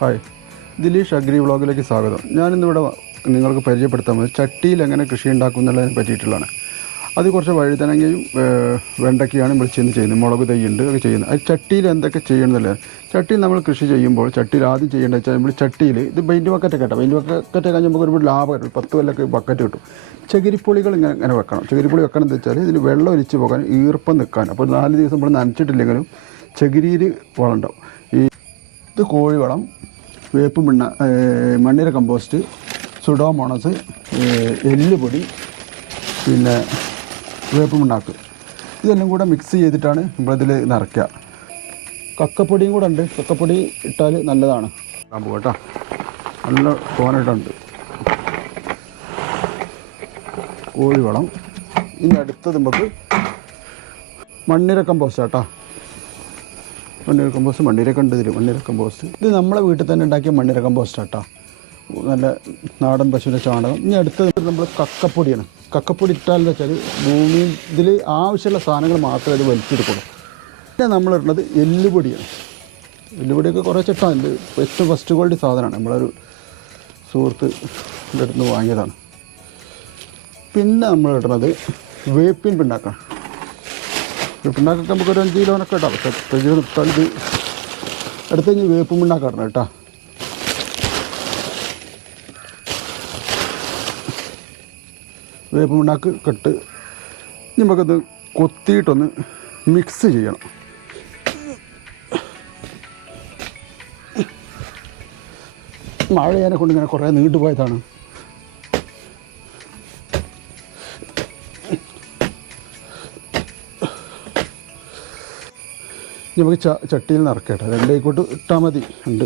Hi. Dileesh agri വ്ളോഗിലേക്ക് സ്വാഗതം. ഞാനിന്നിവിടെ നിങ്ങൾക്ക് പരിചയപ്പെടുത്താൻ പോകുന്നത് ചട്ടിയിൽ എങ്ങനെ കൃഷി ഉണ്ടാക്കും എന്നുള്ളതിനെ പറ്റിയിട്ടുള്ളതാണ്. അത് കുറച്ച് വഴുതനങ്ങയും വെണ്ടയ്ക്കയാണ് നമ്മൾ ചെന്ന് ചെയ്യുന്നത്. മുളക് തൈയുണ്ട് ഒക്കെ ചെയ്യുന്നത്. അത് ചട്ടിയിൽ എന്തൊക്കെ ചെയ്യണമെന്നല്ലേ ചട്ടിയിൽ നമ്മൾ കൃഷി ചെയ്യുമ്പോൾ ചട്ടിയിൽ ആദ്യം ചെയ്യേണ്ടത് വെച്ചാൽ നമ്മൾ ചട്ടിയിൽ ഇത് ബെയിന്റ് ബക്കറ്റൊക്കെ കേട്ടോ ബെയിന്റ് ബക്കറ്റ് കഴിഞ്ഞാൽ നമുക്ക് ഒരുപാട് ലാഭം കിട്ടും. പത്ത് കൊല്ലൊക്കെ ബക്കറ്റ് കിട്ടും. ചകിരിപ്പൊളികൾ ഇങ്ങനെ ഇങ്ങനെ വെക്കണം. ചകിരിപ്പൊളി വെക്കണം എന്ന് വെച്ചാൽ ഇതിൽ വെള്ളം ഒലിച്ച് പോകാൻ ഈർപ്പം നിൽക്കാൻ. അപ്പോൾ നാല് ദിവസം നമ്മൾ നനച്ചിട്ടില്ലെങ്കിലും ചകിരിയിൽ വളണ്ടാവും. ഈ ഇത് കോഴിവളം വേപ്പ് മിണ്ണ മണ്ണിര കമ്പോസ്റ്റ് സുഡോമോണസ് എല്ലുപൊടി പിന്നെ വേപ്പ് മിണ്ണാക്ക് ഇതെല്ലാം കൂടെ മിക്സ് ചെയ്തിട്ടാണ് നമ്മളിതിൽ നിറയ്ക്കുക. കക്കപ്പൊടിയും കൂടെ ഉണ്ട്. കക്കപ്പൊടി ഇട്ടാൽ നല്ലതാണ്. കാമ്പ് കേട്ടോ നല്ല തോനിട്ടുണ്ട് കോഴിവളം ഇനി അടുത്തത് നമുക്ക് മണ്ണിര കമ്പോസ്റ്റ് കേട്ടോ മണ്ണിര കമ്പോസ്റ്റ് മണ്ണിര കണ്ട് മണ്ണിര കമ്പോസ്റ്റ് ഇത് നമ്മളെ വീട്ടിൽ തന്നെ ഉണ്ടാക്കിയ മണ്ണിര കമ്പോസ്റ്റ് കേട്ടോ നല്ല നാടൻ പശുവിന്റെ ചാണകം. ഇനി അടുത്തത് നമ്മൾ കക്കപ്പൊടിയാണ്. കക്കപ്പൊടി ഇട്ടാലെന്ന് വെച്ചാൽ ഭൂമിയിൽ ഇതിൽ ആവശ്യമുള്ള സാധനങ്ങൾ മാത്രമേ ഇത് വലിച്ചെടുക്കുള്ളൂ. പിന്നെ നമ്മളിടുന്നത് എല്ലുപൊടിയാണ്. എല്ലുപൊടിയൊക്കെ കുറേ ചിട്ടാണ് ഏറ്റവും ഫസ്റ്റ് ക്വാളിറ്റി സാധനമാണ്. നമ്മളൊരു സുഹൃത്ത് ഇവിടെ അടുത്ത് വാങ്ങിയതാണ്. പിന്നെ നമ്മളിടുന്നത് വേപ്പിൻ പിണ്ണാക്കാണ്. വേപ്പിണ്ണാക്കൊക്കെ നമുക്ക് ഒരു അഞ്ച് കിലോനൊക്കെ ഇടാം പക്ഷെ കിലോ ഇട്ടാൽ ഇത് അടുത്ത് കഴിഞ്ഞ് വേപ്പും പിണ്ണാക്ക ഇടണം കേട്ടോ. വേപ്പ് പിണ്ണാക്ക് കെട്ട് ഇനി നമുക്കത് കൊത്തിയിട്ടൊന്ന് മിക്സ് ചെയ്യണം. മഴ ഞാനെ കൊണ്ട് ഇങ്ങനെ കുറേ നീണ്ടുപോയതാണ്. നമുക്ക് ചട്ടിയിൽ നിറക്കട്ടെ. വെണ്ടയ്ക്കോട്ട് ഇട്ടാൽ മതി. ഉണ്ട്.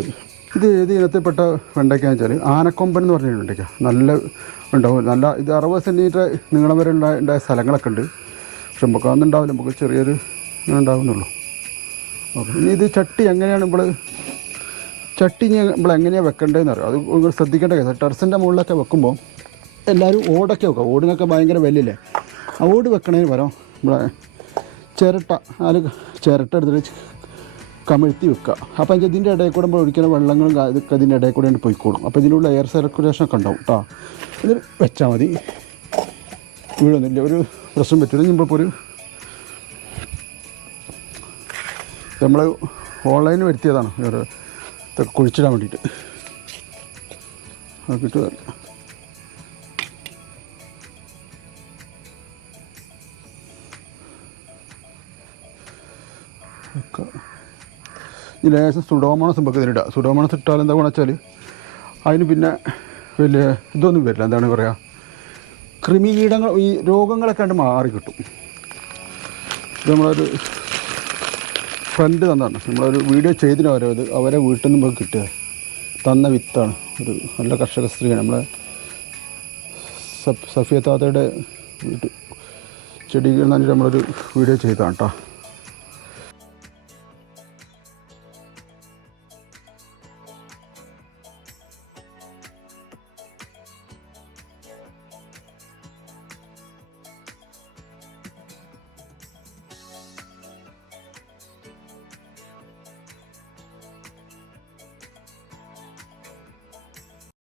ഇത് ഏത് ഇനത്തിൽപ്പെട്ട വെണ്ടയ്ക്കാന്ന് വെച്ചാൽ ആനക്കൊമ്പൻ എന്ന് പറഞ്ഞ വെണ്ടയ്ക്ക. നല്ല ഉണ്ടാവും നല്ല ഇത് അറുപത് സെന്റിമീറ്റർ നീളം വരെ ഉണ്ടായ ഉണ്ടായ സ്ഥലങ്ങളൊക്കെ ഉണ്ട്. പക്ഷെ നമുക്ക് അതൊന്നും ഉണ്ടാവില്ല. നമുക്ക് ചെറിയൊരു ഇങ്ങനെ ഉണ്ടാവുന്നുള്ളൂ. ഓക്കെ. ഇനി ഇത് ചട്ടി എങ്ങനെയാണ് നമ്മൾ ചട്ടി നമ്മൾ എങ്ങനെയാണ് വെക്കേണ്ടതെന്ന് അറിയാം? അത് ശ്രദ്ധിക്കേണ്ട കേസ് ടെറസിന്റെ മുകളിലൊക്കെ വെക്കുമ്പോൾ എല്ലാവരും ഓടൊക്കെ വെക്കുക. ഓടിനൊക്കെ ഭയങ്കര വലിയല്ലേ ആ ഓട് വെക്കണതിന് പകരം നമ്മളെ ചിരട്ട. അതിൽ ചിരട്ട എടുത്തിട്ട് കമിഴ്ത്തി വെക്കുക. അപ്പോൾ ഇതിന്റെ ഇടയിൽ കൂടെ നമ്മൾ ഒഴിക്കുന്ന വെള്ളങ്ങളും ഇതൊക്കെ ഇതിന്റെ ഇടയിൽ കൂടെ പോയിക്കോളും. അപ്പോൾ ഇതിനുള്ള എയർ സർക്കുലേഷൻ ഒക്കെ ഉണ്ടാവും കേട്ടോ ഇത് വെച്ചാൽ മതി. വീഴൊന്നുമില്ല. ഒരു പ്രശ്നം പറ്റില്ല നമ്മളിപ്പോൾ ഒരു നമ്മൾ ഓൺലൈനിൽ വരുത്തിയതാണ്. ഇതൊക്കെ കുഴിച്ചിടാൻ വേണ്ടിയിട്ട്. നോക്കിയിട്ട് വരാം ഈ ലേശം സുഡോമോണസ് നമുക്ക് ഇതിലിടുക സുഡോമോണസ് ഇട്ടാൽ എന്താ ഗുണം വെച്ചാൽ അതിന് പിന്നെ വലിയ ഇതൊന്നും വരില്ല. എന്താണ് പറയുക കൃമികീടങ്ങൾ ഈ രോഗങ്ങളൊക്കെ കണ്ട് മാറി കിട്ടും. ഇത് നമ്മളൊരു ഫ്രണ്ട് തന്നാണ് നമ്മളൊരു വീഡിയോ ചെയ്തിന് അവരെ ഇത് അവരെ വീട്ടിൽ നിന്ന് നമുക്ക് കിട്ടുക. തന്ന വിത്താണ്. ഒരു നല്ല കർഷക സ്ത്രീയാണ്. നമ്മളെ സഫ് സഫിയ താത്തയുടെ വീട്ട് ചെടികൾ നല്ല നമ്മളൊരു വീഡിയോ ചെയ്താണ് കേട്ടോ